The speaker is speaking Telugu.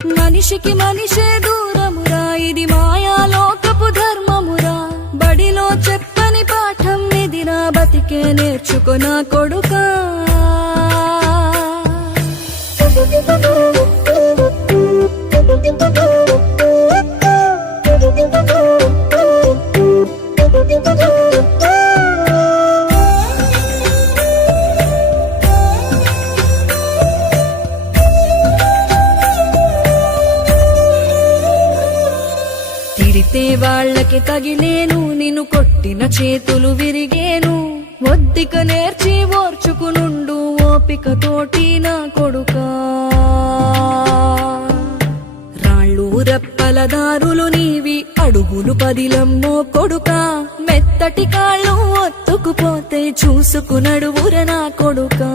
మనిషికి మనిషే దూరమురా, ఇది మాయాలోకపు ధర్మమురా. బడిలో చెప్పని పాఠం ఇదిరా, బతికే నేర్చుకొనా కొడుకా. తిడితే వాళ్ళకి తగిలేను, నిన్ను కొట్టిన చేతులు విరిగేను. ఒద్దిక నేర్చి ఓర్చుకునుండు, ఓపికతోటి నా కొడుకా. రాళ్ళు రెప్పల దారులు నీవి, అడుగులు పదిలమ్మో కొడుకా. మెత్తటి కాళ్ళు ఒత్తుకుపోతే చూసుకునడువుర నా కొడుకా.